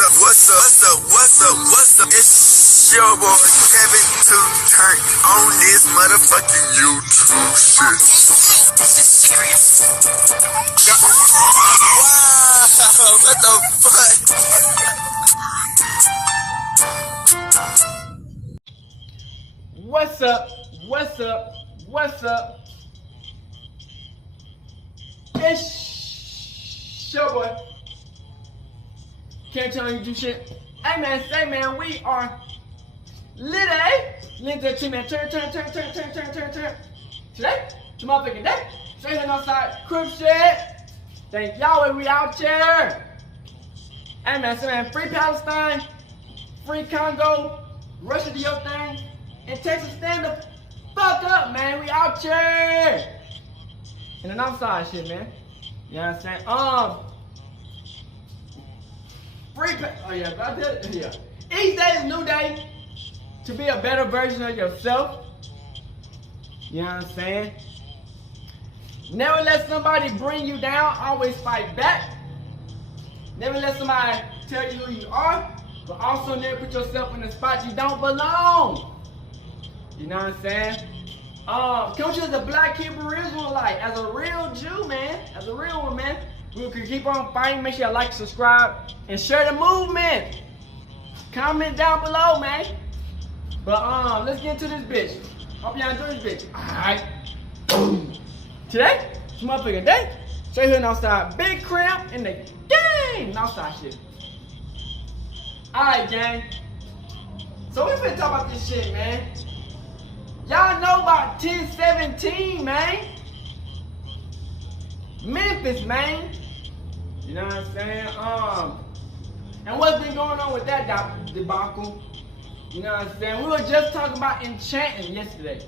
What's up? It's your boy Havin to turn on this motherfucking YouTube shit. Wow, what the fuck? What's up? It's your boy. Can't tell you do shit. Hey man, we are lit, eh? Lit to man. Turn. Today, motherfucking day. Straight on outside, crib shit. Thank y'all, we out here. Hey man, free Palestine, free Congo, Russia do your thing, and Texas stand the fuck up, man. We out here. And then outside shit, man. You know what I'm saying? Each day is a new day to be a better version of yourself. You know what I'm saying? Never let somebody bring you down. Always fight back. Never let somebody tell you who you are, but also never put yourself in a spot you don't belong. You know what I'm saying? Come to the Black Hebrew Israelite as a real Jew, man. As a real one, man. We can keep on fighting. Make sure you like, subscribe, and share the movement. Comment down below, man. But let's get into this bitch. Hope y'all enjoy this bitch. Alright. Boom. Today, it's motherfucking day. Straight here and outside. Big cramp in the gang. Outside shit. Alright, gang. So we finna talk about this shit, man. Y'all know about 1017, man. Memphis, man. You know what I'm saying? And what's been going on with that debacle? You know what I'm saying? We were just talking about enchanting yesterday.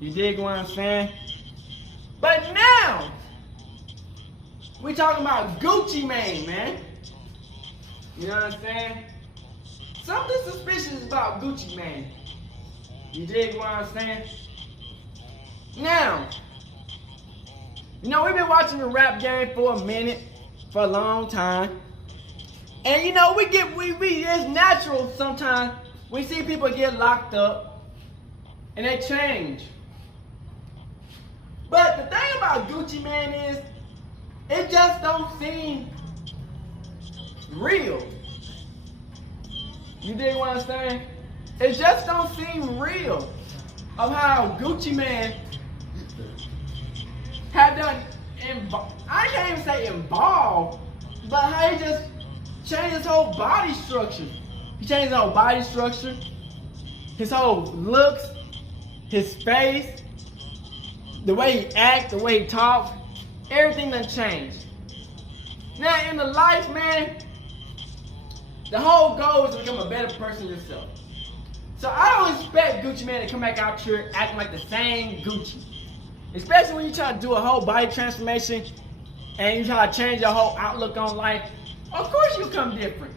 You dig what I'm saying? But now, we talking about Gucci Mane, man. You know what I'm saying? Something suspicious about Gucci Mane. You dig what I'm saying? Now, you know, we've been watching the rap game for a minute, for a long time. And you know, it's natural sometimes. We see people get locked up and they change. But the thing about Gucci Mane is, it just don't seem real. You dig what I'm saying? It just don't seem real of how Gucci Mane had done, I can't even say involved, but how he just changed his whole body structure. He changed his whole body structure, his whole looks, his face, the way he acts, the way he talks, everything done changed. Now in the life, man, the whole goal is to become a better person yourself. So I don't expect Gucci Mane to come back out here acting like the same Gucci. Especially when you try to do a whole body transformation and you try to change your whole outlook on life. Of course you come different.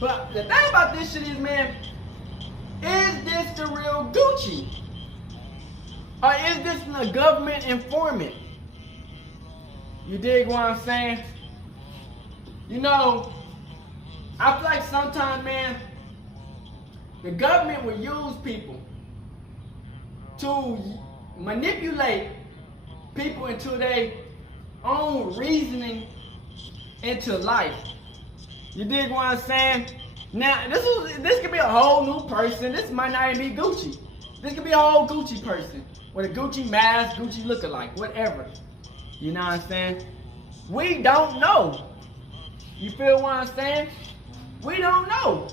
But the thing about this shit is, man, is this the real Gucci? Or is this a government informant? You dig what I'm saying? You know, I feel like sometimes, man, the government will use people to manipulate people into their own reasoning into life. You dig what I'm saying? Now, this could be a whole new person. This might not even be Gucci. This could be a whole Gucci person with a Gucci mask, Gucci lookalike, whatever. You know what I'm saying? We don't know. You feel what I'm saying? We don't know.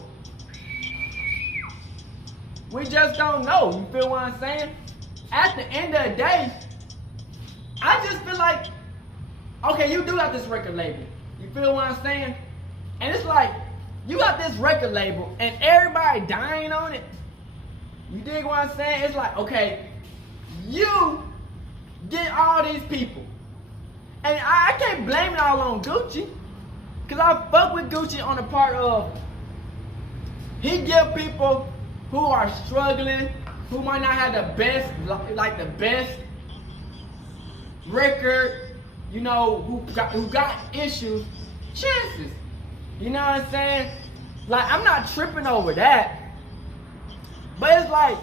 We just don't know. You feel what I'm saying? At the end of the day, I just feel like, okay, you do got this record label. You feel what I'm saying? And it's like, you got this record label and everybody dying on it. You dig what I'm saying? It's like, okay, you get all these people. And I can't blame it all on Gucci. Because I fuck with Gucci on the part of, he give people who are struggling, who might not have the best, like the best record, you know, who got issues, chances. You know what I'm saying? Like, I'm not tripping over that. But it's like,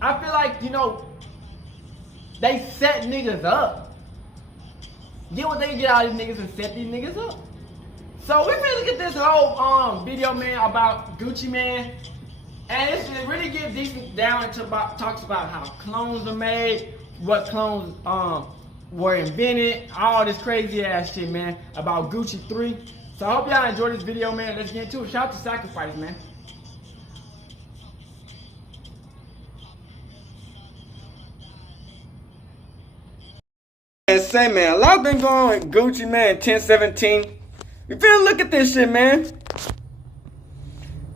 I feel like, you know, they set niggas up. Get what they get out of these niggas and set these niggas up. So we really get this whole video, man, about Gucci Mane. And it really gets decent down into talks about how clones are made, what clones were invented, all this crazy ass shit, man, about Gucci 3. So I hope y'all enjoyed this video, man. Let's get into it. Shout out to Sacrifice, man. And say, man, a lot been going with Gucci, man, 1017. You feel? Look at this shit, man.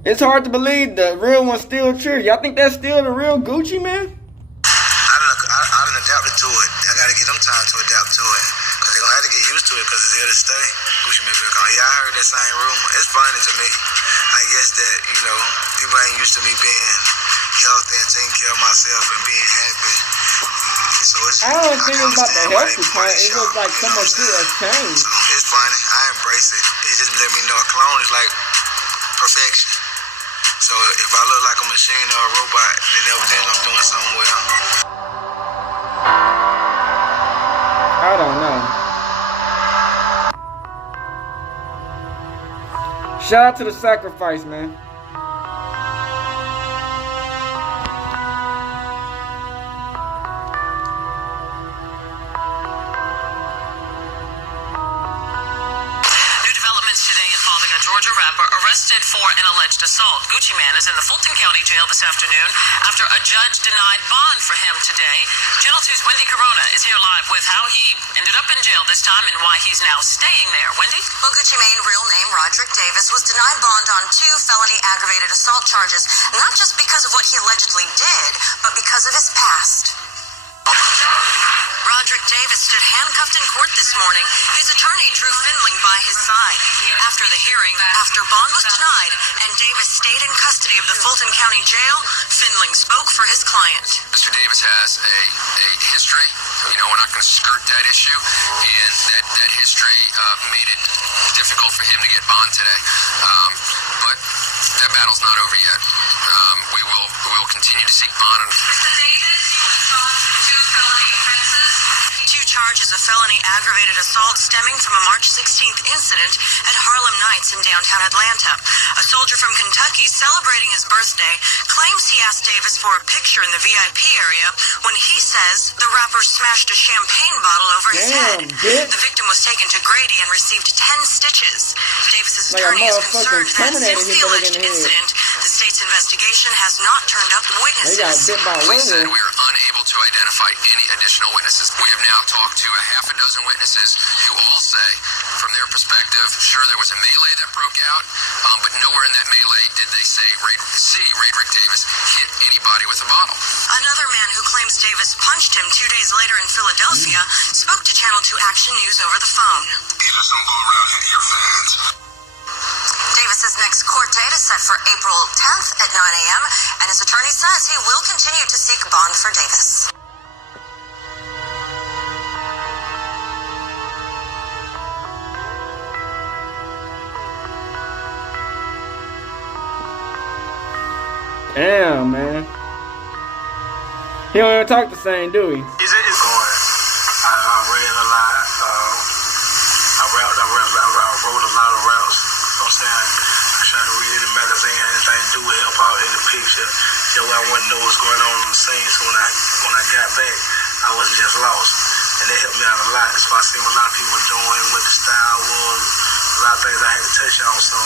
It's hard to believe the real one's still true. Y'all think that's still the real Gucci, man? I done adapted to it. I gotta give them time to adapt to it. Cause they're gonna have to get used to it because it's here to stay. Gucci Mane will come. Yeah, I heard that same rumor. It's funny to me. I guess that, you know, people ain't used to me being healthy and taking care of myself and being happy. So it's, I don't think it's about the healthy part. It looks like so much shit has changed. So it's funny. I embrace it. It just let me know a clone is like perfection. So if I look like a machine or a robot, then everything I'm doing something well. I don't know. Shout out to the Sacrifice, man. Georgia rapper arrested for an alleged assault. Gucci Mane is in the Fulton County Jail this afternoon after a judge denied bond for him today. Channel 2's Wendy Corona is here live with how he ended up in jail this time and why he's now staying there. Wendy? Well, Gucci Mane, real name Roderick Davis, was denied bond on 2 felony aggravated assault charges, not just because of what he allegedly did, but because of his past. Roderick Davis stood handcuffed in court this morning. His attorney, Drew Findling, by his side. After the hearing, after bond was denied and Davis stayed in custody of the Fulton County Jail, Findling spoke for his client. Mr. Davis has a history. You know, we're not going to skirt that issue, and that history made it difficult for him to get bond today. But that battle's not over yet. We will continue to seek bond. Mr. Davis, you were charged with 2 felony offenses. 2 charges of felony aggravated assault stemming from a March 16th incident at Harlem Nights in downtown Atlanta. A soldier from Kentucky celebrating his birthday claims he asked Davis for a picture in the VIP area when he says the rapper smashed a champagne bottle over his head. Bitch. The victim was taken to Grady and received 10 stitches. Davis's attorney is concerned that since the alleged incident, the state's investigation has not turned up witnesses. Police said we are unable to identify any additional witnesses. We have now talked to a half a dozen witnesses who all say, from their perspective, sure, there was a melee that broke out, but nowhere in that melee did they see Roderick Davis hit anybody with a bottle. Another man who claims Davis punched him 2 days later in Philadelphia spoke to Channel 2 Action News over the phone. You just don't go around hitting your fans. Davis's next court date is set for April 10th at 9 a.m., and his attorney says he will continue to seek bond for Davis. Damn, man. He don't even talk the same, do he? It's going. I read a lot. I wrote a lot of raps. You know what I'm saying? I tried to read any magazine, anything to do with hip hop in the picture. So I wanted to know what's going on the scene. So when I got back, I wasn't just lost. And that helped me out a lot. So I seen what a lot of people doing, what the style was, a lot of things I had to touch on. So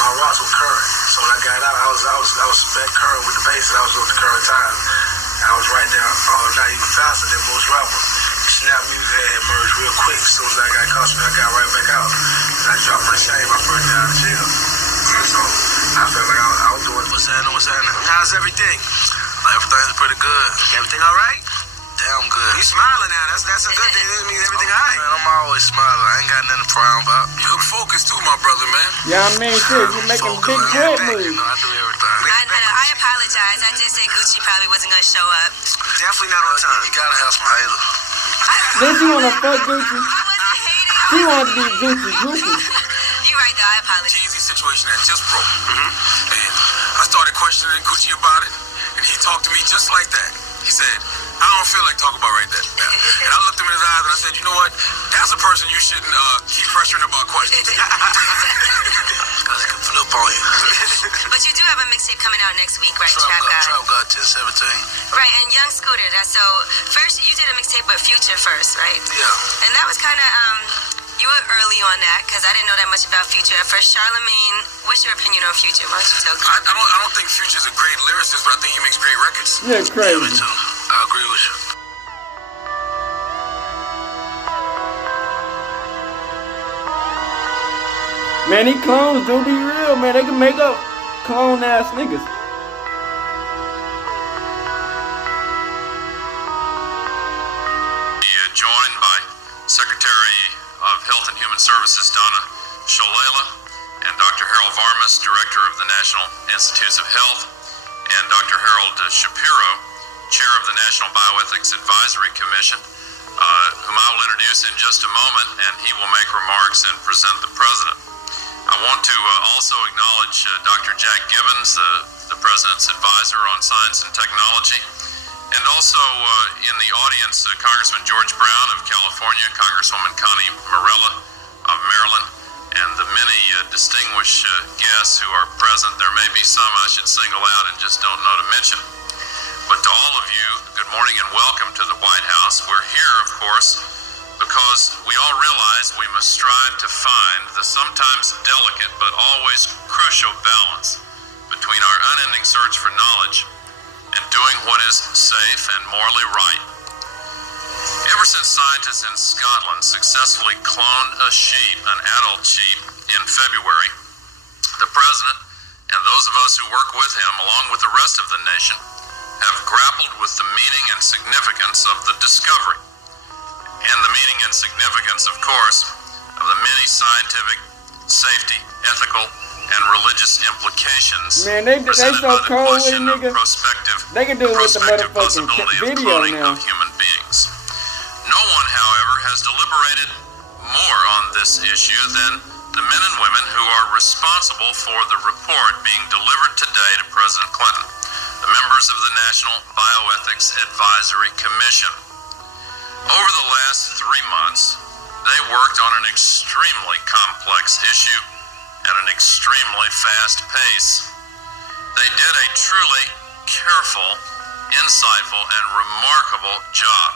my raps were current. So when I got out, I was that current with the bases. I was with the current time. I was right there, not even faster than most rappers. Snap music had emerged real quick. As soon as I got custody, I got right back out. And I dropped my shame my first day out of jail. And so I felt like I was doing what's happening. How's everything? Everything's pretty good. Everything all right? Damn good. You smiling now. That's a good thing. That means everything all right. Man, I'm always smiling. I ain't got nothing to frown about. You look focused too, my brother, man. Yeah, I mean, shit, you making big bread moves. You know, I do everything. I apologize. I just said Gucci probably wasn't going to show up. Definitely not on time. You gotta have some haters. Then she wanna fuck Gucci. I wasn't hating. She wanted to be Gucci. You right. right, though. I apologize. Jeezy situation that just broke. And I started questioning Gucci about it, and he talked to me just like that. He said, I don't feel like talking about right now. And I looked him in his eyes and I said, you know what? That's a person you shouldn't keep pressuring about questions. Because it can flip on you. But you do have a mixtape coming out next week, right? Trap God 1017. Right, and Young Scooter. So first you did a mixtape with Future first, right? Yeah. And that was kind of you were early on that because I didn't know that much about Future at first. Charlamagne, what's your opinion on Future? Why don't you tell me? I don't think Future's a great lyricist, but I think he makes great records. Yeah, crazy. Yeah, me too. I agree with you. Man, these clones do be real, man. They can make up clone ass niggas. Joined by Secretary of Health and Human Services Donna Shalala and Dr. Harold Varmus, Director of the National Institutes of Health, and Dr. Harold Shapiro, Chair of the National Bioethics Advisory Commission, whom I will introduce in just a moment, and he will make remarks and present the President. I want to also acknowledge Dr. Jack Gibbons, the President's Advisor on Science and Technology, and also in the audience, Congressman George Brown of California, Congresswoman Connie Morella of Maryland, and the many distinguished guests who are present. There may be some I should single out and just don't know to mention. But to all of you, good morning and welcome to the White House. We're here, of course, because we all realize we must strive to find the sometimes delicate but always crucial balance between our unending search for knowledge and doing what is safe and morally right. Ever since scientists in Scotland successfully cloned a sheep, an adult sheep, in February, the President and those of us who work with him, along with the rest of the nation, have grappled with the meaning and significance of the discovery, and the meaning and significance, of course, of the many scientific, safety, ethical, and religious implications. Man, they presented so by the cold with question it, nigga. of prospective, They can do it with the prospective motherfucking possibility of video cloning now. of human beings. No one, however, has deliberated more on this issue than the men and women who are responsible for the report being delivered today to President Clinton, the members of the National Bioethics Advisory Commission. Over the last 3 months, they worked on an extremely complex issue at an extremely fast pace. They did a truly careful, insightful, and remarkable job.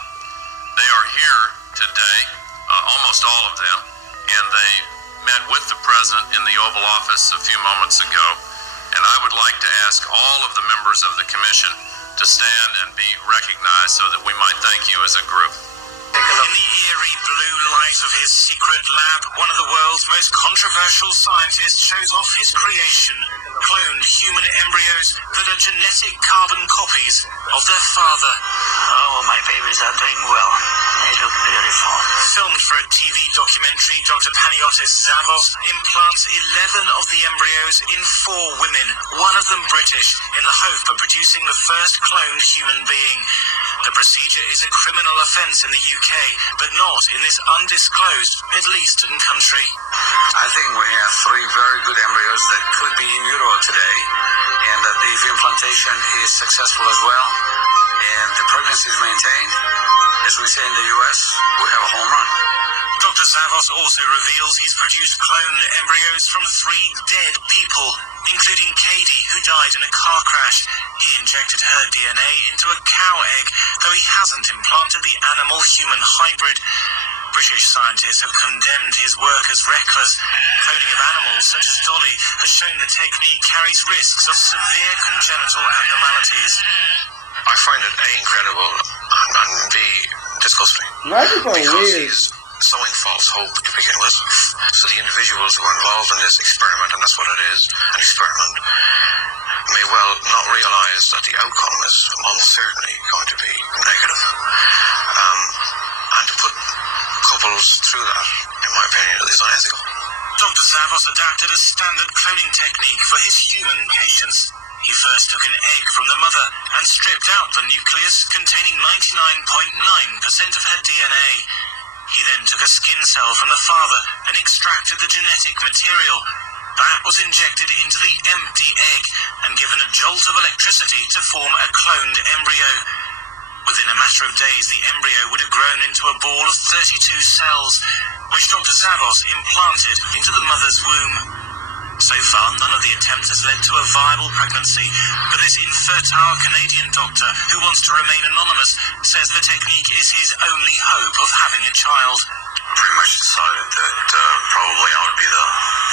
They are here today, almost all of them, and they met with the President in the Oval Office a few moments ago, and I would like to ask all of the members of the Commission to stand and be recognized so that we might thank you as a group. In the eerie blue light of his secret lab, one of the world's most controversial scientists shows off his creation, cloned human embryos that are genetic carbon copies of their father. Oh, my babies are doing well. They look beautiful. Filmed for a TV documentary, Dr. Panagiotis Zavos implants 11 of the embryos in 4 women, one of them British, in the hope of producing the first cloned human being. The procedure is a criminal offence in the UK, but not in this undisclosed Middle Eastern country. I think we have 3 very good embryos that could be in utero today, and that if implantation is successful as well, and the pregnancy is maintained, as we say in the US, we have a home run. Dr. Zavos also reveals he's produced cloned embryos from 3 dead people, including Katie, who died in a car crash. He injected her DNA into a cow egg, though he hasn't implanted the animal-human hybrid. British scientists have condemned his work as reckless. Cloning of animals, such as Dolly, has shown the technique carries risks of severe congenital abnormalities. I find it A, incredible, and B, disgusting. Because he's sowing false hope to begin with. So the individuals who are involved in this experiment, and that's what it is, an experiment, may well not realise that the outcome is almost certainly going to be negative. And to put couples through that, in my opinion, is unethical. Dr. Zavos adapted a standard cloning technique for his human patients. He first took an egg from the mother and stripped out the nucleus containing 99.9% of her DNA. He then took a skin cell from the father and extracted the genetic material. That was injected into the empty egg and given a jolt of electricity to form a cloned embryo. Within a matter of days, the embryo would have grown into a ball of 32 cells, which Dr. Zavos implanted into the mother's womb. So far, none of the attempts has led to a viable pregnancy, but this infertile Canadian doctor, who wants to remain anonymous, says the technique is his only hope of having a child. Pretty much decided that probably I would be the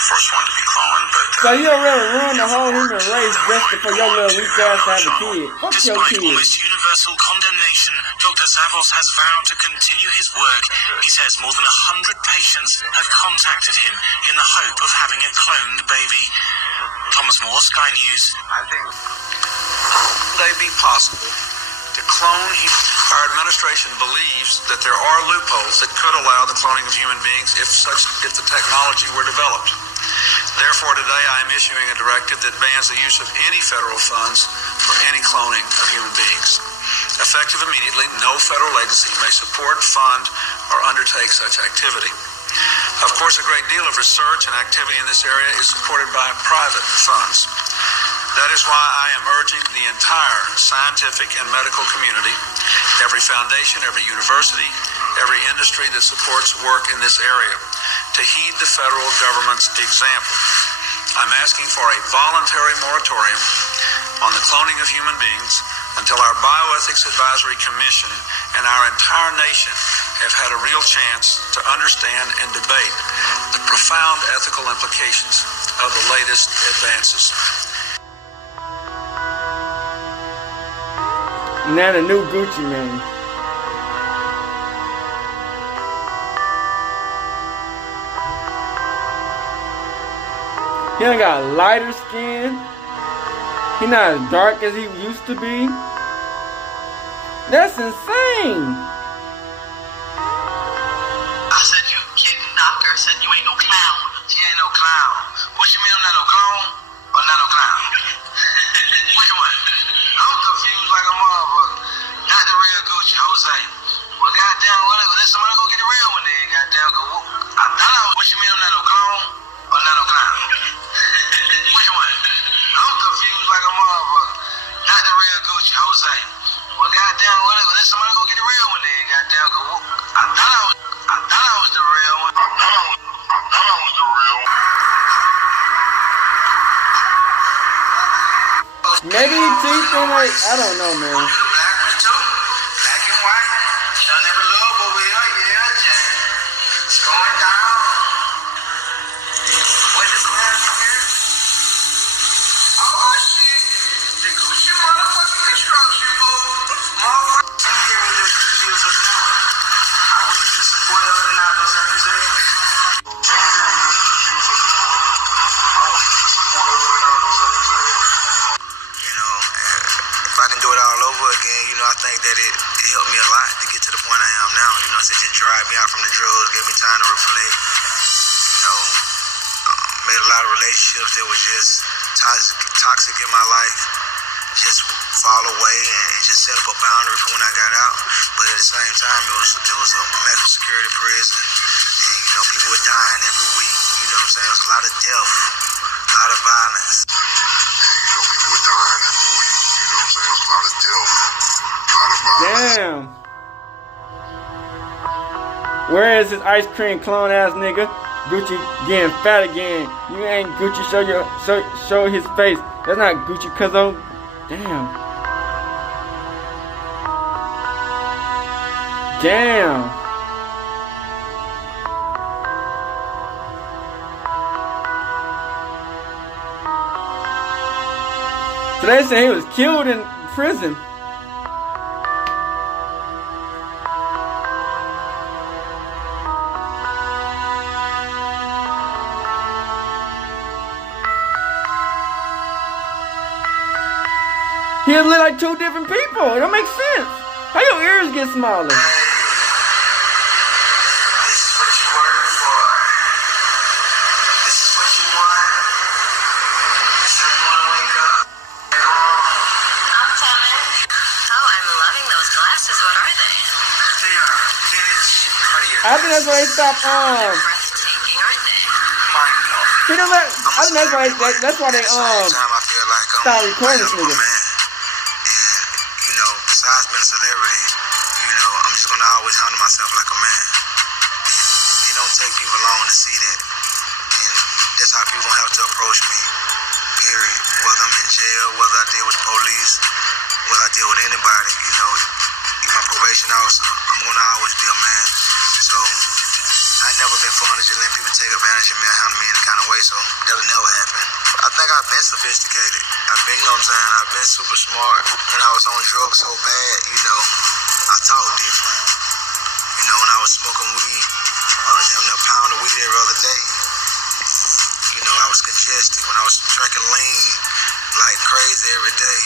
first one to be cloned, but... So you don't really ruin the whole human race just for your little weak ass to have a kid. Fuck your Despite kid. almost universal condemnation, Dr. Zavos has vowed to continue his work. He says more than 100 patients have contacted him in the hope of having a cloned baby. Thomas Moore, Sky News. I think they be possible to clone. Our administration believes that there are loopholes that could allow the cloning of human beings if the technology were developed. Therefore, today I am issuing a directive that bans the use of any federal funds for any cloning of human beings. Effective immediately, no federal agency may support, fund, or undertake such activity. Of course, a great deal of research and activity in this area is supported by private funds. That is why I am urging the entire scientific and medical community, every foundation, every university, every industry that supports work in this area, to heed the federal government's example. I'm asking for a voluntary moratorium on the cloning of human beings until our Bioethics Advisory Commission and our entire nation have had a real chance to understand and debate the profound ethical implications of the latest advances. Now the new Gucci man. He done got lighter skin. He not as dark as he used to be. That's insane. I said you kidding, doctor. I said you ain't no clown. She ain't no clown. What you mean I'm not no clown or not no clown? Which one? I'm confused like a motherfucker. Not the real Gucci, Jose. Well, goddamn, let somebody go get the real one then, goddamn. I thought I was, what you mean I'm not no clown or not no clown? Which one? I'm confused like a motherfucker. Not the real Gucci, Jose. Well, goddamn, let somebody go get the real one then, goddamn. I thought I was the real one. I thought I was the real one. Maybe he teeth in like, I don't know, man. Black ones too. Black and white. Y'all never love over here, yeah, Jack. It's going down. What is going on here? Oh shit. The Gucci motherfucking construction move. Motherfucker. I'm hearing this deals us now. I wish to support or deny those accusations. If I can do it all over again, I think that it helped me a lot to get to the point I am now. It just dried me out from the drugs, gave me time to reflect. Made a lot of relationships that was just toxic in my life. Just fall away and just set up a boundary for when I got out. But at the same time, it was a maximum security prison, and people were dying every week. You know what I'm saying? It was a lot of death, a lot of violence. People were dying every week. You know what I'm saying? It was a lot of death, a lot of violence. Damn. Where is this ice cream clone ass nigga? Gucci getting fat again. You ain't Gucci. Show his face. That's not Gucci, cuzzo. Damn. Damn. So they say he was killed in prison. He look like two different people. It don't make sense. How your ears get smaller? This is what you work for. This is what you want. So you want to wake up? Come on. I'm coming. Oh, I'm loving those glasses. What are they? They are Kenneth Cartier I think that's why they stopped. Breathtaking, aren't they? You know what? I think that's why they stopped recording this nigga. You know, besides being a celebrity, you know, I'm just gonna always handle myself like a man. It don't take people long to see that, and that's how people gonna have to approach me. Period. Whether I'm in jail, whether I deal with the police, whether I deal with anybody, you know, my probation officer, I'm gonna always be a man. So I never been fond of just letting people take advantage of me and handle me any kind of way. So that'll never happen. I think I've been sophisticated. I've been, you know what I'm saying? I've been super smart. When I was on drugs so bad, you know, I talk different. You know, when I was smoking weed, I was having a pound of weed every other day. You know, I was congested. When I was drinking lean like crazy every day,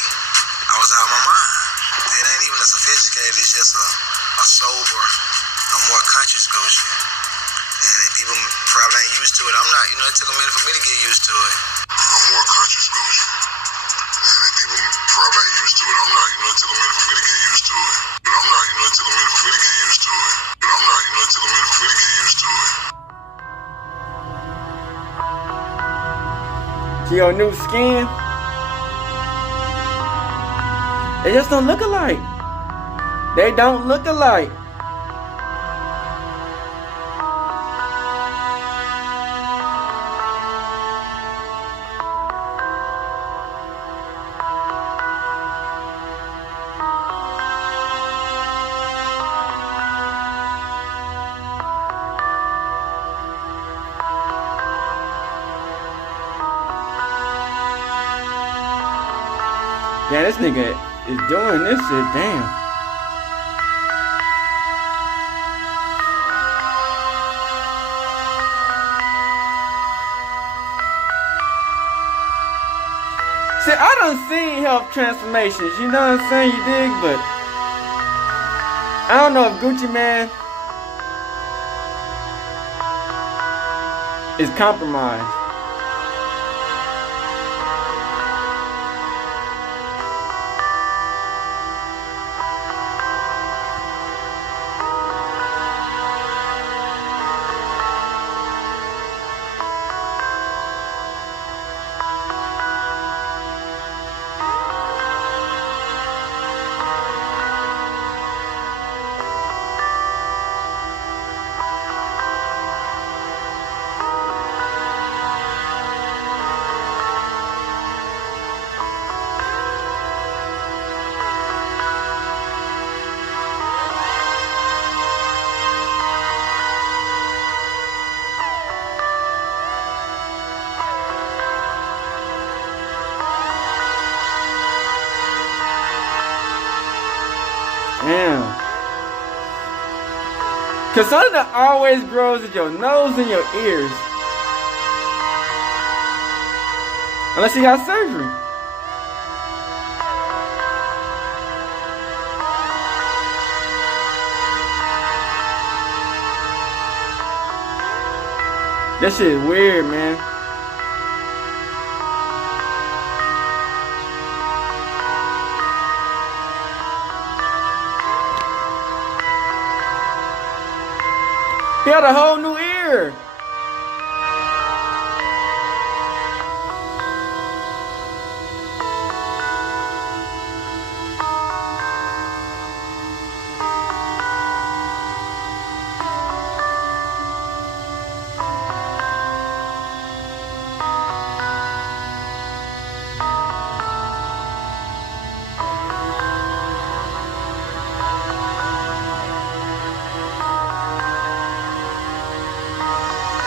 I was out of my mind. It ain't even a sophisticated, it's just a sober, a more conscious Gucci. And people probably ain't used to it. I'm not, you know, it took a minute for me to get used to it. I'm more conscious Gucci. And people probably ain't used to it. I'm not, you know, it took a minute for me to get used to it. But I'm not, you know, it took a minute for me to get used to it. But I'm not, you know, it took a minute for me to get used to it. See your new skin? They just don't look alike. They don't look alike. Yeah, this nigga is doing this shit, damn. See, I done seen health transformations, you know what I'm saying, you dig? But I don't know if Gucci Man is compromised. Damn. Cause something that always grows in your nose and your ears. Unless you got surgery. That shit is weird, man. He had a whole new ear.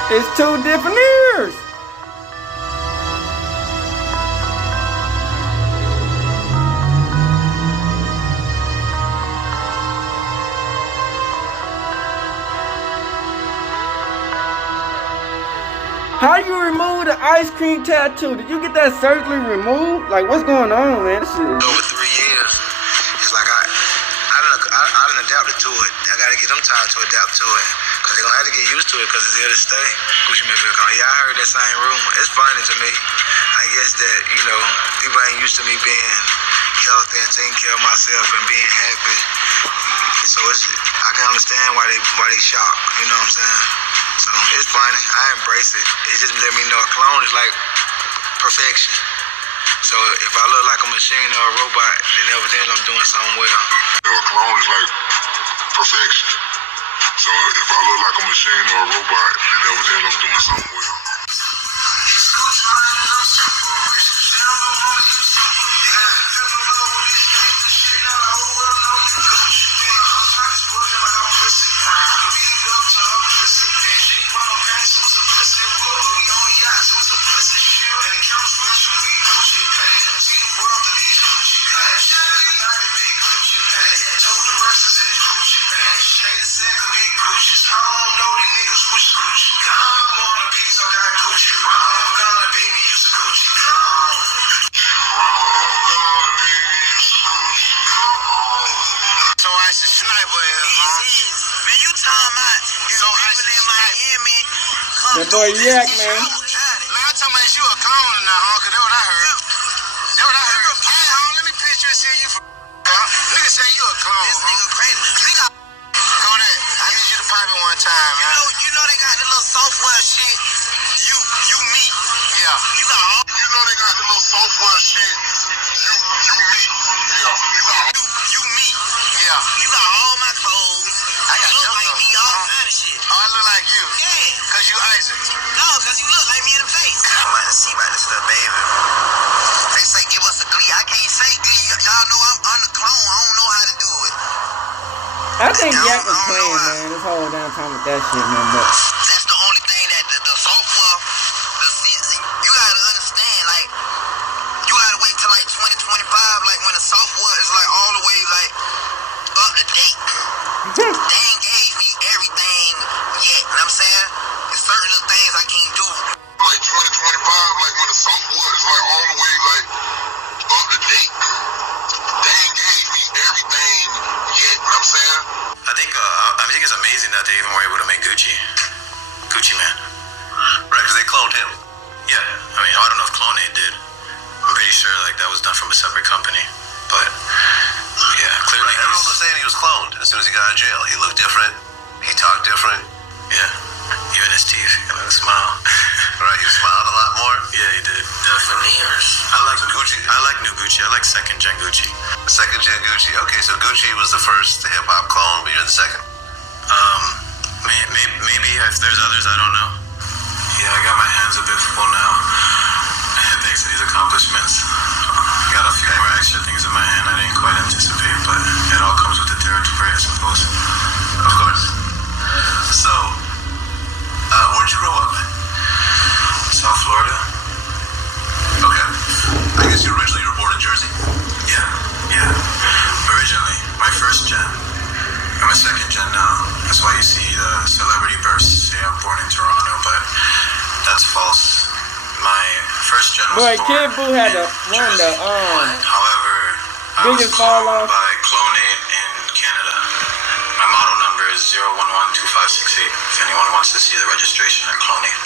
It's two different ears. How you remove the ice cream tattoo? Did you get that surgery removed? Like, what's going on, man? This shit. Over 3 years, it's like I done adapted to it. I gotta give them time to adapt to it. Cause they're gonna have to get used to it because it's here to stay. Gucci Mane feel calm. Yeah, I heard that same rumor. It's funny to me. I guess that, you know, people ain't used to me being healthy and taking care of myself and being happy. So I can understand why they shocked. You know what I'm saying? So it's funny. I embrace it. It just let me know a clone is like perfection. So if I look like a machine or a robot, then evidently I'm doing something well. A clone is like perfection. So if I look like a machine or a robot, then evidently I'm doing something well. That boy Yak, man. Man, I told my you a clone now, huh? Cause that's what I heard. That's what I heard. Let me picture and see you for nigga say you a clone. This nigga crazy. Go there. I need you to pop it one time, man. You know they got the little software shit. You me. Yeah. You got all. You know they got the little software shit. You me. Yeah. You me. Yeah. You got all my clothes. I got look like me, all kind of shit. Oh, I look like you. Yeah. Cause you Isaac. No, cause you look like me in the face. I'm about to see about this little baby. They say give us a glee. I can't say glee. Y'all know I'm the clone. I don't know how to do it. I think Yak was playing, man, this whole damn time with that shit, man. But that's the only thing that the software, you gotta understand, like, you gotta wait till like 2025, like when the software is like all the way like up to date. They ain't gave me everything yet, you know what I'm saying? There's certain little things I can't do. Like 2025, like when the software is like all the way like up to date. They ain't gave me everything yet, you know what I'm saying? I think it's amazing that they even were able to make Gucci Man. Right, because they cloned him. Yeah, I mean, I don't know if Clone did. I'm pretty sure like that was done from a separate company. But yeah, clearly Right, everyone was saying he was cloned as soon as he got out of jail. He looked different. He talked different. Yeah, even his teeth, you know, the smile. Right, he smiled a lot more. Yeah, he did. Definitely. I like Gucci. I like new Gucci. I like second gen Gucci. Second gen Gucci. Okay, so Gucci was the first hip hop clone, but you're the second. Maybe if there's others, I don't know. Yeah, I got my hands a bit full now. Thanks to these accomplishments. Got a few more extra things in my hand I didn't quite anticipate, but it all comes with the territory, I suppose. Of course. So, where'd you grow up? South Florida. Okay. I guess you originally were born in Jersey? Yeah. Originally, my first gen. I'm a second gen now. That's why you see the celebrity bursts say I'm born in Toronto, but that's false. My first gen was boy, born Kid Boo had in to run the However, I was biggest fall cloned off. by Clonate in Canada. My model number is 0112568. If anyone wants to see the registration at Clonate.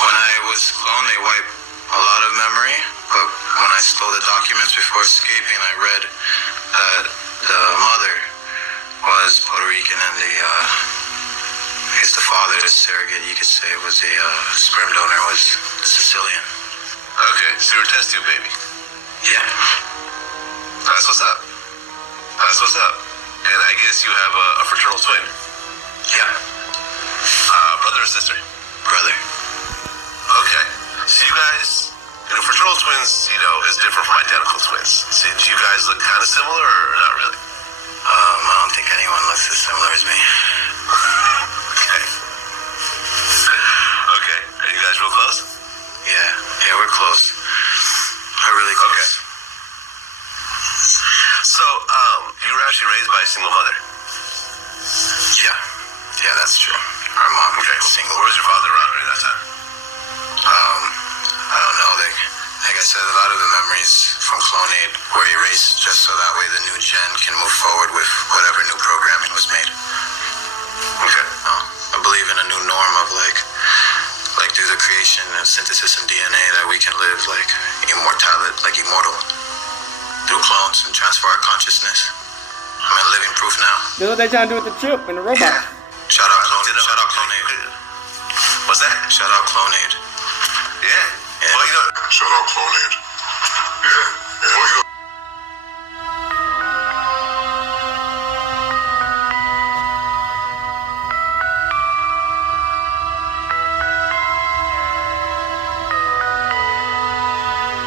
When I was cloned, they wiped a lot of memory, but when I stole the documents before escaping, I read that the mother was Puerto Rican and I guess the father, the surrogate, you could say, was a sperm donor, was Sicilian. Okay, so you're a test tube baby. Yeah. That's what's up. That's what's up. And I guess you have a fraternal twin. Yeah. Brother or sister? Brother. Okay. So you guys, fraternal twins, is different from identical twins. So do you guys look kind of similar or not really? I don't think anyone looks as similar as me. Okay. Okay. Are you guys real close? Yeah, we're close. We're really close. Okay. So, you were actually raised by a single mother? Yeah, that's true. Our mom was single. Where was your father around during that time? I don't know. Like I said, a lot of the memories from Clonate were erased just so that way the new gen can move forward with whatever new programming was made. Okay. I believe in a new norm of like through the creation and synthesis of DNA that we can live like immortal through clones and transfer our consciousness. I'm in living proof now. That's what they trying to do with the chip and the robot. Yeah. Shout out Clonade. Shout out Clonade. What's that? Shout out Clonade. Yeah. Well, you know, Shout out Clonade. Yeah. Well, you know.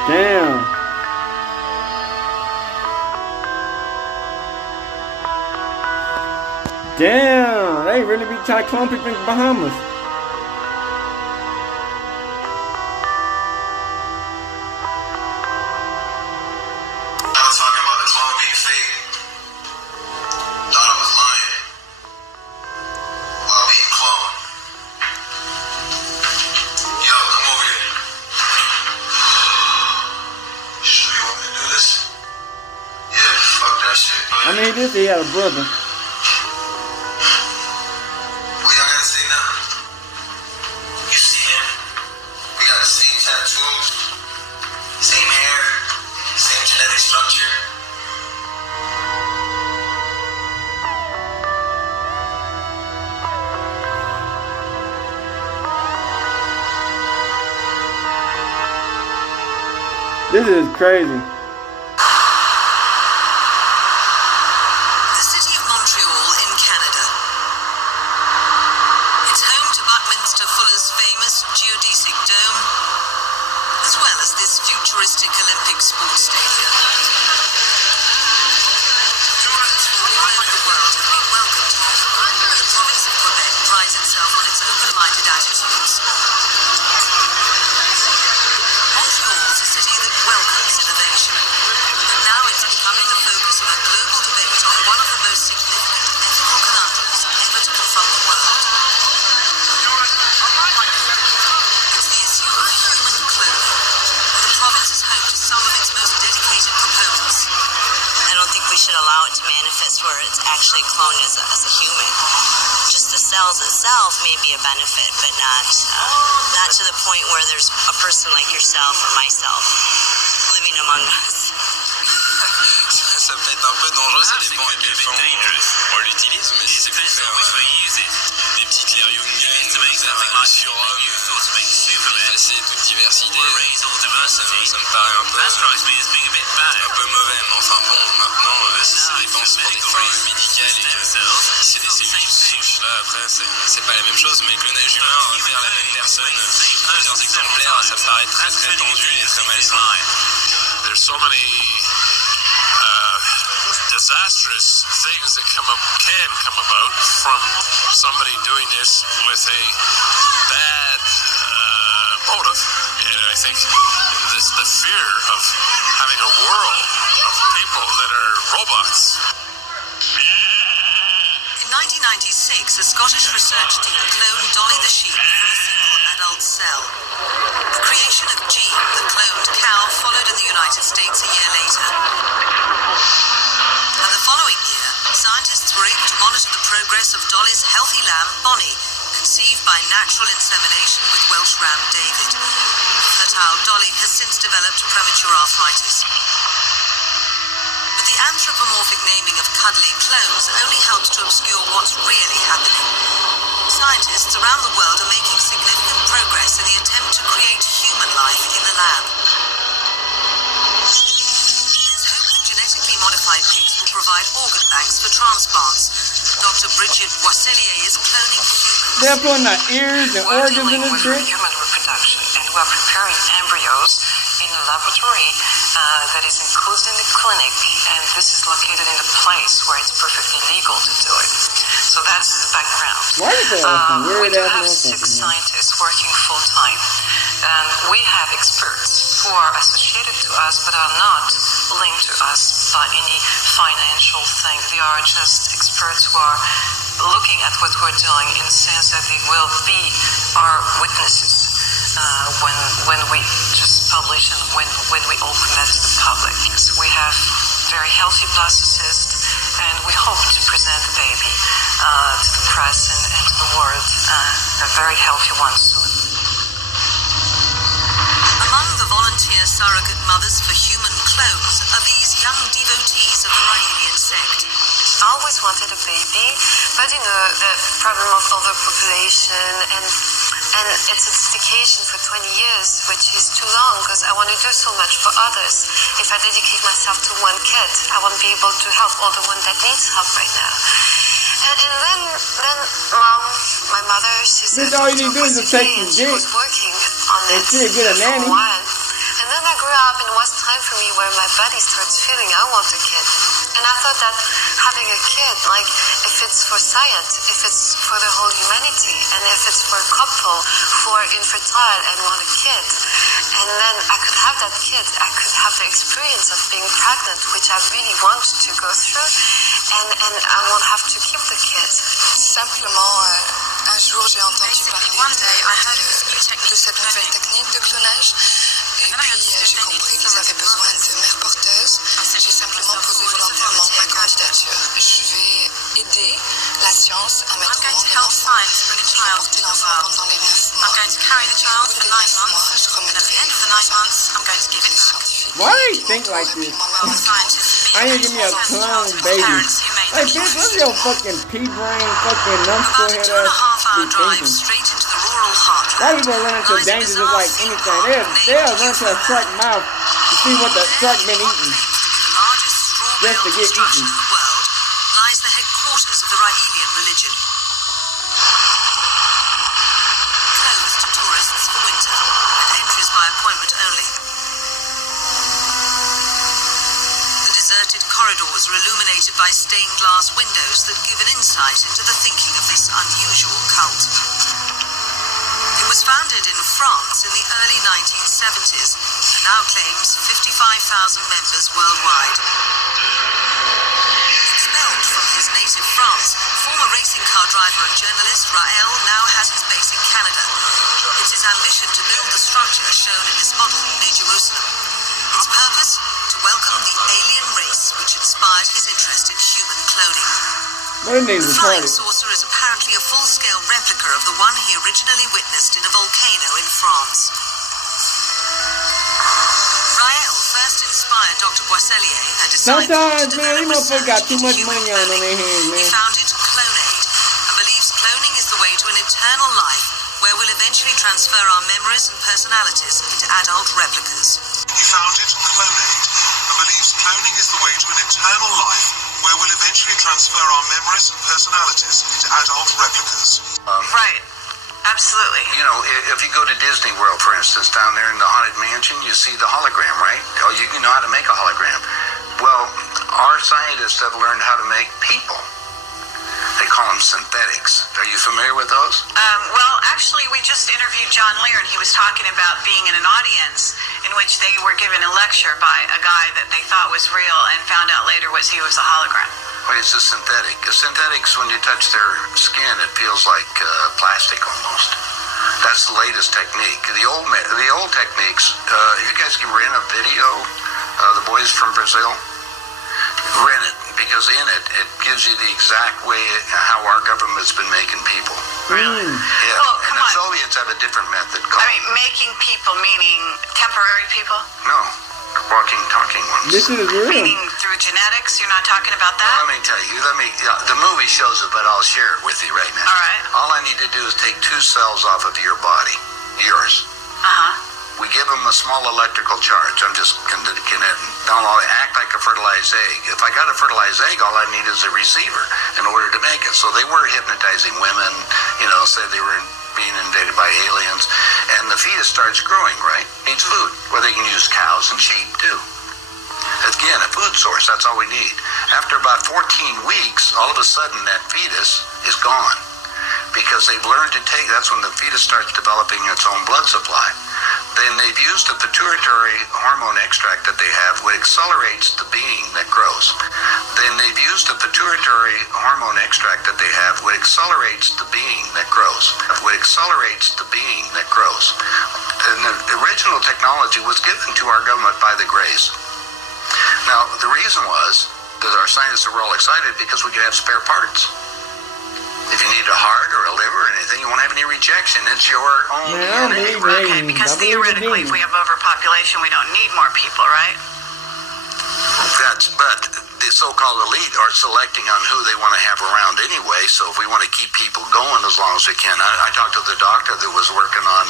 Damn. Damn. They really be trying to clone people in the Bahamas. I was talking about the clone being fake. Thought I was lying while being cloned. Yo, come over here. Sure you want me to do this? Yeah, fuck that shit. I mean, he had a brother. What y'all gotta say now? You see him? We got the same tattoos, same hair, same genetic structure. This is crazy. The city of Montreal in Canada. It's home to Buckminster Fuller's famous geodesic dome, as well as this futuristic Olympic sports stadium. Tourists from all over the world have been welcomed here. The province of Quebec prides itself on its open-minded attitudes. Montreal is a city that welcomes innovation, but now it's becoming the focus of a global debate on one of the most significant ethical conundrums ever to confront the world. It's the issue of human cloning, and the province is home to some of its most dedicated proponents. I don't think we should allow it to manifest where it's actually cloned as a human. Just the cells itself may be a benefit, but not to the point where there's a person like yourself or myself living among us. Ça peut être un peu dangereux, ça dépend à quel point on l'utilise, mais si c'est pour faire des petites Leryungen, un surhomme, effacer toute diversité, ça me paraît un peu mauvais, mais enfin bon, maintenant, si c'est des penses pour des fins médicales et que c'est des cellules souches, là, après, c'est pas la même chose, mais que le clonage humain, faire la même personne, plusieurs exemplaires, ça me paraît très très tendu et très malsain. There's so many disastrous things that can come about from somebody doing this with a bad motive. And I think the fear of having a world of people that are robots. In 1996, a Scottish research team cloned Dolly the sheep from a single adult cell. The creation of Jean, the cloned cow, followed in the United States a year later. And the following year, scientists were able to monitor the progress of Dolly's healthy lamb, Bonnie, conceived by natural insemination with Welsh ram David. Fertile Dolly has since developed premature arthritis. But the anthropomorphic naming of cuddly clones only helps to obscure what's really happening. Scientists around the world are making significant progress in the attempt to create human life in the lab. There's hope that genetically modified pigs will provide organ banks for transplants. Dr. Bridget Boisselier is cloning humans. They're putting the ears and We're organs in dealing this with bitch. human reproduction, and we're preparing embryos in a laboratory that is included in the clinic, and this is located in a place where it's perfectly legal to do it. So that's the background. Why is there some We weird do ass have motherfuckers, 6 man? scientists working full time. We have experts who are associated to us but are not linked to us by any financial thing. They are just experts who are looking at what we're doing in the sense that they will be our witnesses when we just publish and when we open that to the public. So we have very healthy blastocysts, and we hope to present the baby to the press and to the world, a very healthy one soon. Among the volunteer surrogate mothers for human clones are these young devotees of the Raelian sect. wanted a baby, but you know, the problem of overpopulation and it's a dedication for 20 years, which is too long because I want to do so much for others. If I dedicate myself to one kid, I won't be able to help all the one that needs help right now. And then Mom, my mother, she's This all you need to do is just take some she dick was working on and it shit, get a for nanny. a while. And then I grew up and it was time for me where my body starts feeling I want a kid. And I thought that having a kid, like if it's for science, if it's for the whole humanity, and if it's for a couple who are infertile and want a kid, and then I could have that kid, I could have the experience of being pregnant, which I really want to go through, and I won't have to keep the kid. Simplement, un jour j'ai entendu parler de cette nouvelle technique de clonage. Et puis j'ai compris qu'ils avaient besoin de mères porteuses. J'ai simplement posé volontairement ma candidature. Je vais aider la science à mettre au monde un enfant. Je vais porter l'enfant pendant les 9 mois. Et au bout des 9 mois, je remettrai l'enfant aux scientifiques. Why do you think like this? I ain't give me a clone baby. Like, bitch, what's your fucking pea brain, fucking numbskull head ass be thinking? Why people run into danger just like anything? They'll run to a truck mouth to see what the truck been eating, just to get eaten. Lies the headquarters of the Raelian religion. Closed to tourists for winter, and entries by appointment only. The deserted corridors are illuminated by stained glass windows that give an insight into the thinking of this unusual cult. It was founded in France in the early 1970s and now claims 55,000 members worldwide. Expelled from his native France, former racing car driver and journalist Rael now has his base in Canada. It's his ambition to build the structure shown in this model near Jerusalem. Its purpose? To welcome the alien race which inspired his interest in human cloning. The flying saucer is apparently a full-scale replica of the one he originally witnessed in a volcano in France. Rael first inspired Dr. Boisselier, a disciple, Sometimes, man, these motherfuckers got too much money on their hands, man. He founded Clonaid and believes cloning is the way to an eternal life where we'll eventually transfer our memories and personalities into adult replicas. He founded Clonaid and believes cloning is the way to an eternal life where we'll eventually transfer our memories and personalities into adult replicas. Right. Absolutely. You know, if you go to Disney World, for instance, down there in the Haunted Mansion, you see the hologram, right? Oh, you know how to make a hologram. Well, our scientists have learned how to make people. They call them synthetics. Are you familiar with those? Well, actually, we just interviewed John Lear, and he was talking about being in an audience in which they were given a lecture by a guy that they thought was real and found out later was he was a hologram. Well, it's a synthetic. The synthetics, when you touch their skin, it feels like plastic almost. That's the latest technique. The old techniques, if you guys can rent a video, the boys from Brazil, rent it, because in it, it gives you the exact way how our government's been making people. Really? Yeah. Oh, and the Soviets have a different method called... I mean, making people meaning temporary people? No. Walking, talking ones. This is real. Meaning through genetics? You're not talking about that? Well, let me tell you. The movie shows it, but I'll share it with you right now. All right. All I need to do is take 2 cells off of your body, yours. We give them a small electrical charge. I'm just connecting. Don't act like a fertilized egg. If I got a fertilized egg, all I need is a receiver in order to make it. So they were hypnotizing women, said they were being invaded by aliens, and the fetus starts growing, right? Needs food. Well, they can use cows and sheep too. Again, a food source, that's all we need. After about 14 weeks, all of a sudden that fetus is gone, because they've learned to take, that's when the fetus starts developing its own blood supply. Then they've used a pituitary hormone extract that they have, which accelerates the being that grows. Then they've used a pituitary hormone extract that they have, which accelerates the being that grows. Which accelerates the being that grows. And the original technology was given to our government by the Greys. Now, the reason was that our scientists were all excited because we could have spare parts. If you need a heart or a liver or anything, you won't have any rejection. It's your own DNA. Okay, because theoretically, if we have overpopulation, we don't need more people, right? But the so-called elite are selecting on who they want to have around anyway. So if we want to keep people going as long as we can, I talked to the doctor that was working on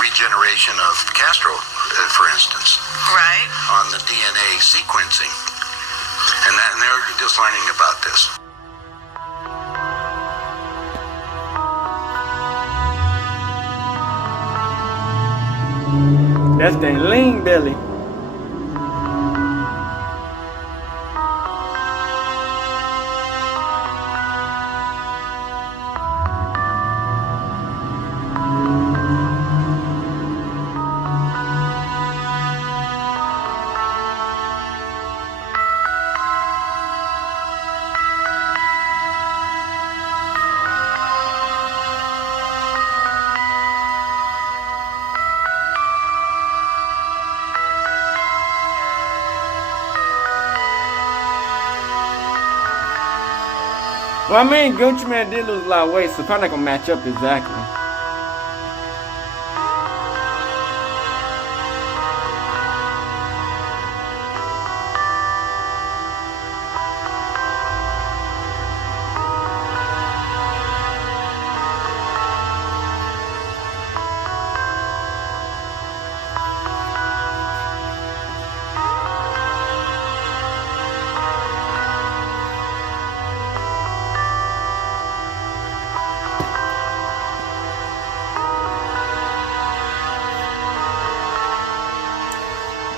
regeneration of Castro, for instance, Right. on the DNA sequencing, and they're just learning about this. That's that lean belly. Well, I mean, Gucci Man did lose a lot of weight, so probably not gonna match up exactly.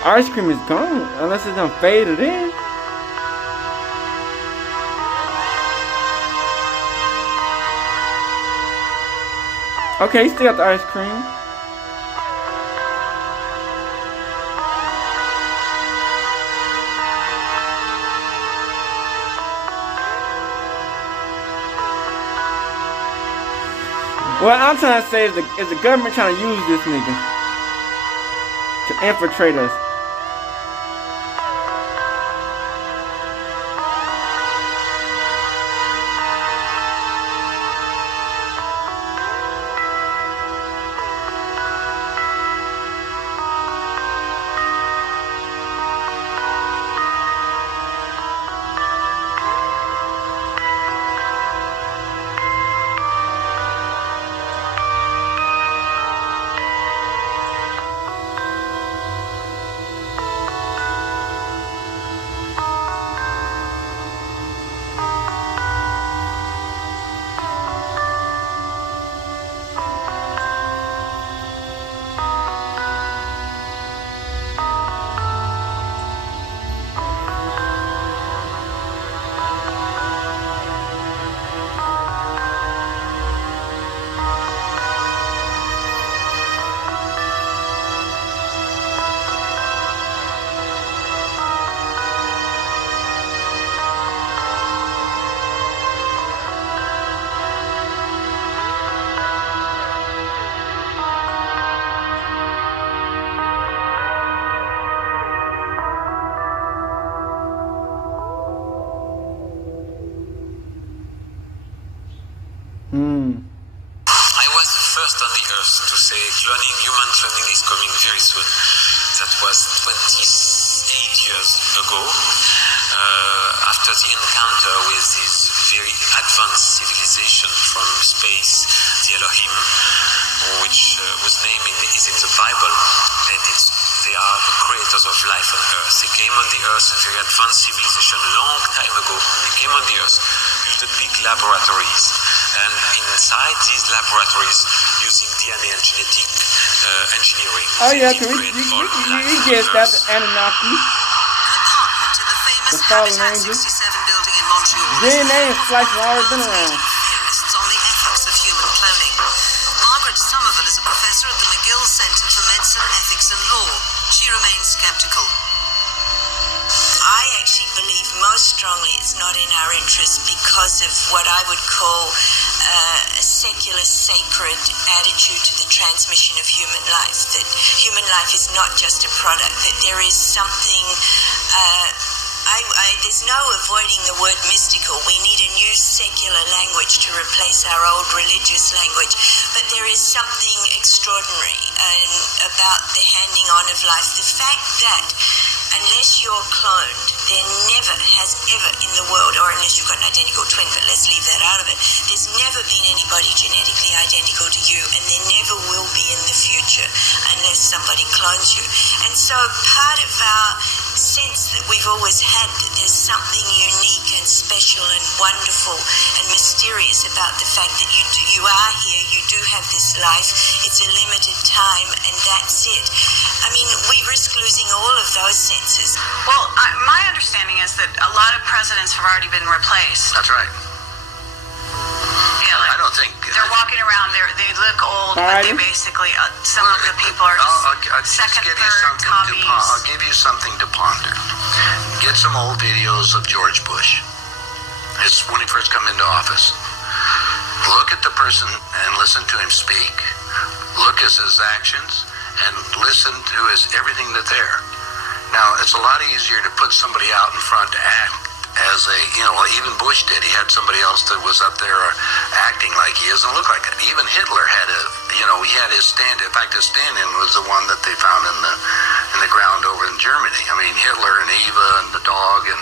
Ice cream is gone, unless it's done faded in. Okay, you still got the ice cream. What I'm trying to say is the government trying to use this nigga to infiltrate us. I was the first on the earth to say human cloning is coming very soon. That was 28 years ago, after the encounter with this very advanced civilization from space, the Elohim, whose name is in the Bible, and they are the creators of life on earth. They came on the earth, a very advanced civilization, long time ago. They came on the earth, built big laboratories, and inside these laboratories, using DNA and genetic engineering. Oh yeah, we get that Anunnaki. The fallen angels. DNA and splicing have already been around. Theorists on the ethics of human cloning. Margaret Somerville is a professor at the McGill Center for Medicine, Ethics and Law. She remains skeptical. I actually believe most strongly it's not in our interest because of what I would call a secular, sacred attitude to the transmission of human life. That human life is not just a product, that there is something... there's no avoiding the word mystical. We need a new secular language to replace our old religious language. But there is something extraordinary about the handing on of life. The fact that unless you're cloned, there never has ever in the world, or unless you've got an identical twin, but let's leave that out of it, there's never been anybody genetically identical to you, and there never will be in the future unless somebody clones you. And so part of our sense that we've always had that there's something unique and special and wonderful and mysterious about the fact that you are here, you do have this life, it's a limited time, and that's it. I mean, we risk losing all of those senses. Well, my understanding is that a lot of presidents have already been replaced. That's right. Yeah, like I don't think they're walking around. They look old, but they basically some of the people are just second, third copies. I'll give you something to ponder. Get some old videos of George Bush. It's when he first come into office. Look at the person and listen to him speak. Look at his actions and listen to everything that's there. Now, it's a lot easier to put somebody out in front to act as a, even Bush did. He had somebody else that was up there acting like he doesn't look like it. Even Hitler had he had his stand. In fact, his stand-in was the one that they found in the ground over in Germany. I mean, Hitler and Eva and the dog and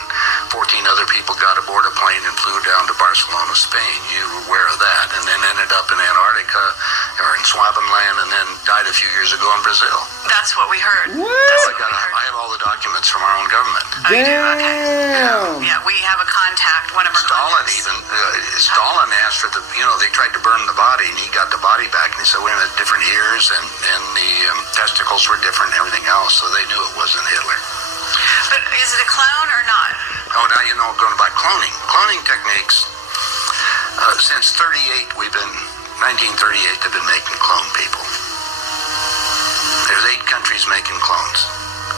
14 other people got aboard a plane and flew down to Barcelona, Spain. You were aware of that. And then ended up in Antarctica or in Swabenland and then died a few years ago in Brazil. That's what we heard. What? I have all the documents from our own government. Oh, you do? Okay. Yeah, we have a contact. One of our Stalin asked for they tried to burn the body, and he got the body back, and he said, wait a minute, different ears, and the testicles were different and everything else, so they knew it wasn't Hitler. But is it a clone or not? Oh, now you know going about cloning. Cloning techniques, since 1938, they've been making clone people. There's 8 countries making clones.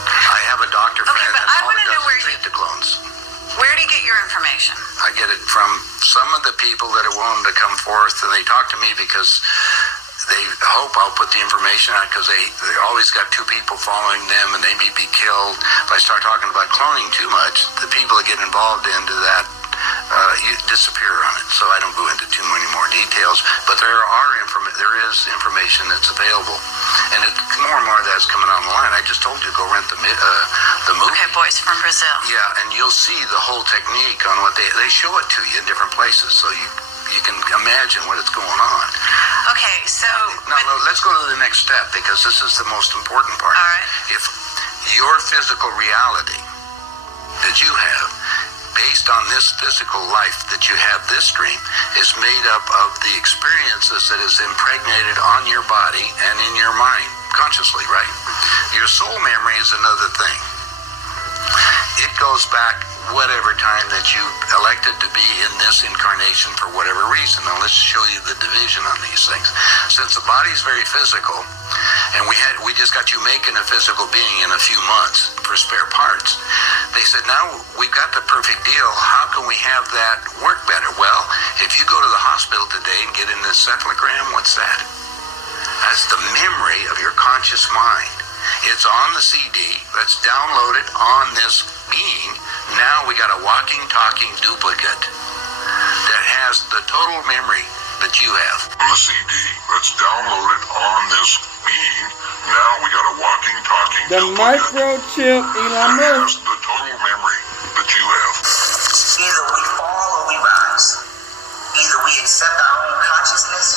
I have a doctor friend but that I all want he to know does where is treat the clones. Where do you get your information? I get it from some of the people that are willing to come forth, and they talk to me because they hope I'll put the information out, because they always got 2 people following them, and they may be killed. If I start talking about cloning too much, the people that get involved into that you disappear on it. So I don't go into too many more details, but there is information that's available, and more and more of that's coming online. I just told you, go rent the movie. Okay, Boys from Brazil. Yeah, and you'll see the whole technique on what they show it to you in different places, so you can imagine what is going on. Okay, so no, let's go to the next step, because this is the most important part. All right. If your physical reality that you have, based on this physical life that you have, this dream, is made up of the experiences that is impregnated on your body and in your mind, consciously, right? Your soul memory is another thing. It goes back whatever time that you elected to be in this incarnation for whatever reason. Now let's show you the division on these things. Since the body is very physical, and we just got you making a physical being in a few months for spare parts, they said, now we've got the perfect deal. How can we have that work better? Well, if you go to the hospital today and get an encephalogram, what's that? That's the memory of your conscious mind. It's on the CD. Let's download it on this being. Now we got a walking, talking duplicate that has the total memory that you have. On the CD, let's download it on this being. Now we got a walking, talking the duplicate microchip, Elon that Musk. has the total memory that you have. Either we fall or we rise. Either we accept our own consciousness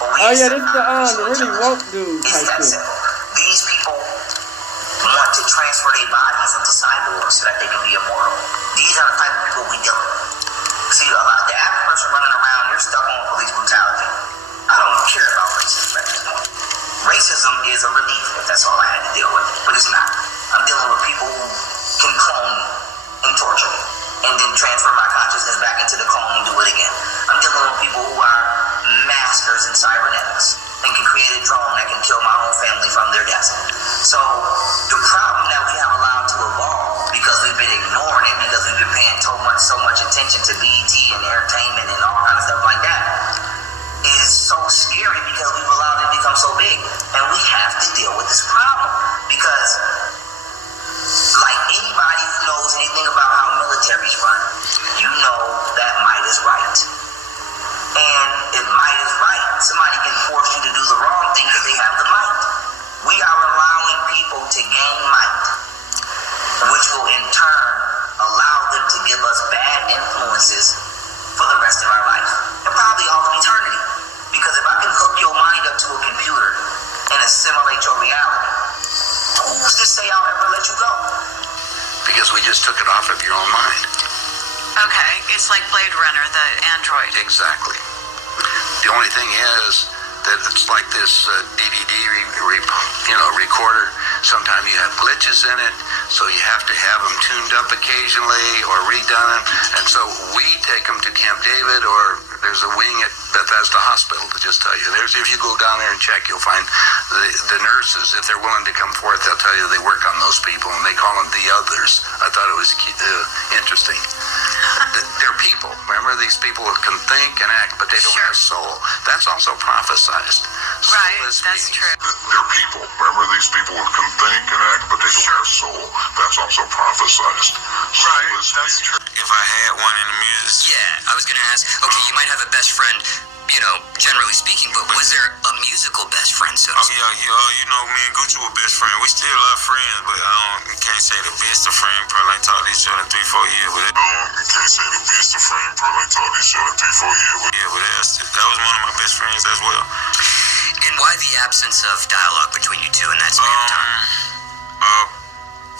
or we This is accept the really woke dude It's type that shit. simple. These people want to transfer their bodies into cyborgs so that they can be immortal. These are the type of people we deal with. See, a lot of the average person running around, they're stuck on police brutality. I don't care about racism at this point. Racism is a relief if that's all I had to deal with, but it's not. I'm dealing with people who can clone and torture me, and then transfer my consciousness back into the clone and do it again. I'm dealing with people who are masters in cybernetics and can create a drone that can kill my own family from their deaths. So the problem that we have allowed to evolve, because we've been ignoring it, because we've been paying so much attention to BET and entertainment and all kinds of stuff like that, is so scary because we've allowed it to become so big. And we have to deal with this problem, because like anybody who knows anything about how militaries run, you know that might is right. And if might is right, somebody can let you go? Because we just took it off of your own mind. Okay, it's like Blade Runner, the android. Exactly. The only thing is that it's like this DVD recorder. Sometimes you have glitches in it, so you have to have them tuned up occasionally or redone. And so we take them to Camp David, or there's a wing at Bethesda Hospital to just tell you. If you go down there and check, you'll find the nurses, if they're willing to come forth, they'll tell you they work on those people, and they call them the others. I thought it was interesting. They're people. Remember, these people can think and act, but they don't have soul. That's also prophesized. Right, that's true. They're people. Remember, these people can think and act, but they don't have soul. That's also prophesized. Right, that's true. If I had one in the music. Yeah, I was gonna ask, okay, you might have a best friend, generally speaking, but was there a musical best friend, so to speak? Me and Gucci were best friends. We still are friends, but can't say the best of friends. Probably ain't talked to each other 3-4 years. But You can't say the best of friends. Probably ain't talked to each other 3-4 years. that was one of my best friends as well. And why the absence of dialogue between you two in that span of time?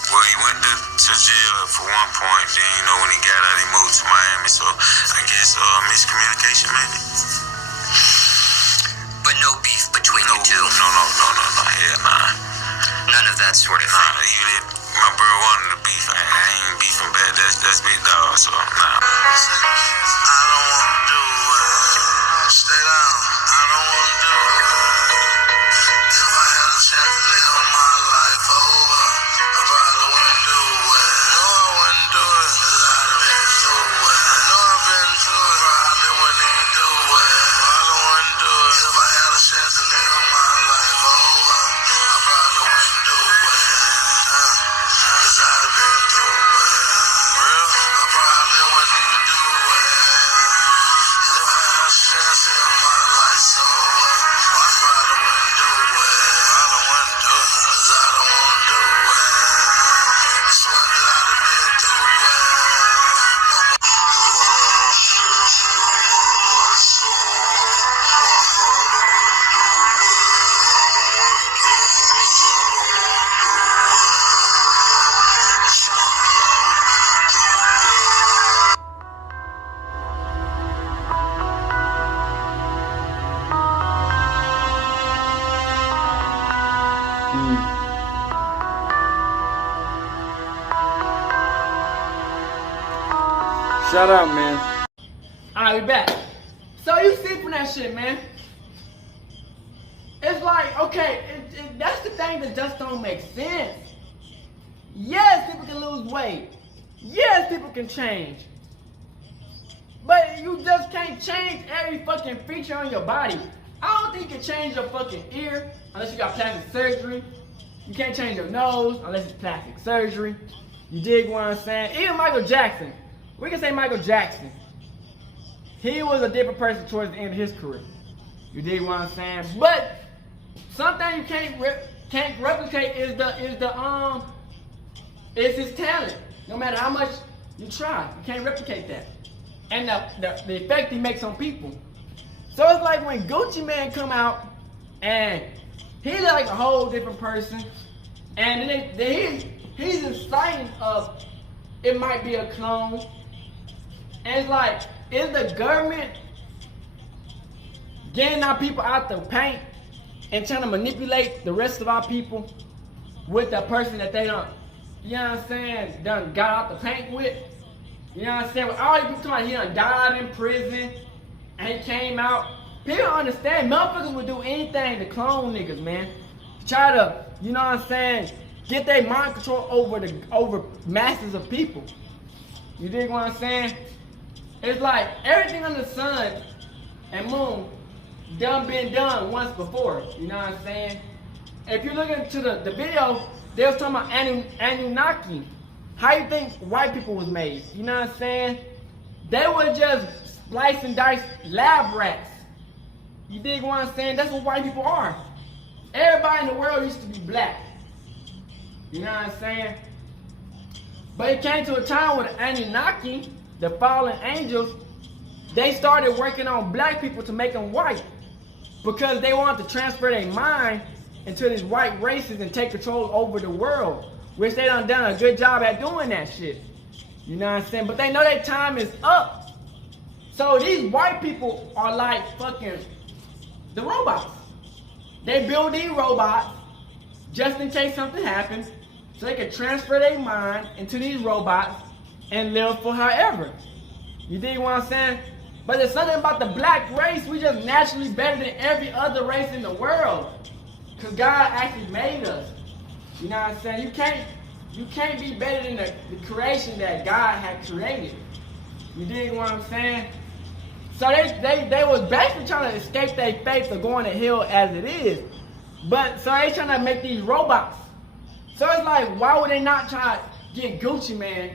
Well, he went to jail for one point. Then, when he got out, he moved to Miami. So I guess miscommunication, maybe. But no beef between you two? No. Hell nah. None of that sort of thing? Nah, even if my bro wanted to beef, I ain't beefing back. That's big dog, so nah. I don't want to do it. Stay down. I don't want to do it. If I had a chance to live my life over, I probably wouldn't do it. No, I wouldn't do it, 'cause I'd have been through it. I know I've been through it, probably wouldn't even do it. I don't want to do it. If I had a chance to live my life over, I probably wouldn't do it. 'Cause I'd have been through it. Real? I probably wouldn't even do it. If I had a chance to live my life sober, I probably wouldn't do it. I don't want to do it, 'cause I don't want to do it. I swear that I'd have been through it. Shut up, man. Alright, we back. So you see from that shit, man. It's like, okay, that's the thing that just don't make sense. Yes, people can lose weight. Yes, people can change. But you just can't change every fucking feature on your body. I don't think you can change your fucking ear unless you got plastic surgery. You can't change your nose unless it's plastic surgery. You dig what I'm saying? Even Michael Jackson. We can say Michael Jackson. He was a different person towards the end of his career. You dig what I'm saying? But something you can't replicate is his talent. No matter how much you try, you can't replicate that. And the effect he makes on people. So it's like when Gucci Mane come out and he like a whole different person, and then he's inciting of it might be a clone. And it's like, is the government getting our people out the paint and trying to manipulate the rest of our people with the person that they don't, you know what I'm saying, done got out the paint with? You know what I'm saying? With all these people talking about he done died in prison and he came out. People don't understand, motherfuckers would do anything to clone niggas, man. Try to, you know what I'm saying, get their mind control over masses of people. You dig what I'm saying? It's like everything under the sun and moon been done once before. You know what I'm saying? If you look into the video, they was talking about Anunnaki. How you think white people was made? You know what I'm saying? They were just slice and dice lab rats. You dig what I'm saying? That's what white people are. Everybody in the world used to be black. You know what I'm saying? But it came to a time when the Anunnaki, the fallen angels, they started working on black people to make them white. Because they wanted to transfer their mind into these white races and take control over the world. which they done a good job at doing that shit. You know what I'm saying? But they know their time is up. So these white people are like fucking the robots. They build these robots just in case something happens, so they can transfer their mind into these robots and live for however. You dig what I'm saying? But there's something about the black race, we just naturally better than every other race in the world. Cause God actually made us. You know what I'm saying? You can't be better than the creation that God had created. You dig what I'm saying? So they was basically trying to escape their fate of going to hell as it is. But so they trying to make these robots. So it's like, why would they not try to get Gucci Man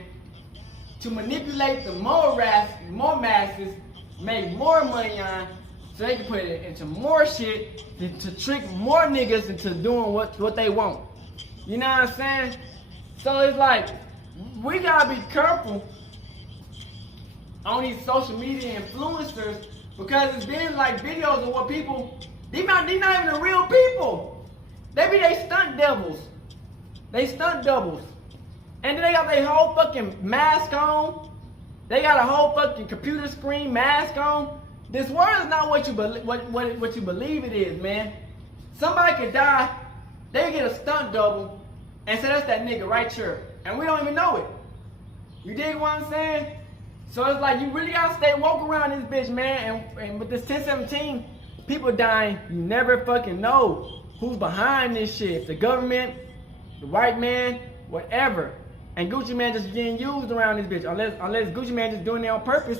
to manipulate the more masses, make more money on, so they can put it into more shit to trick more niggas into doing what they want. You know what I'm saying? So it's like, we gotta be careful on these social media influencers, because it's been like videos of what people, these not even the real people. They be they stunt devils. They stunt doubles. And then they got their whole fucking mask on. They got a whole fucking computer screen mask on. This world is not what you believe it is, man. Somebody could die, they get a stunt double, and say that's that nigga right here. And we don't even know it. You dig what I'm saying? So it's like, you really gotta stay woke around this bitch, man. And with this 1017, people dying, you never fucking know who's behind this shit. The government, the white man, whatever. And Gucci Man just getting used around this bitch. Unless Gucci Man just doing it on purpose,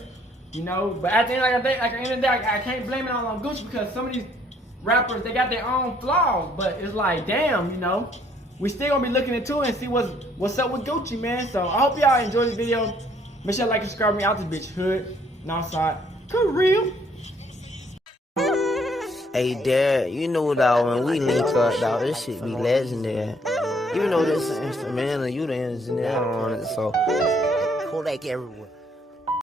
you know. But at the end of the day, I can't blame it all on Gucci, because some of these rappers, they got their own flaws. But it's like, damn, you know, we still gonna be looking into it and see what's up with Gucci, man. So I hope y'all enjoy this video. Make sure you like and subscribe me out this bitch hood, Northside, Korea. Hey, Dad, you know, dawg, when we link up, dawg, this shit be legendary. You know this instrumental, you the engineer on it, so Kodak everywhere.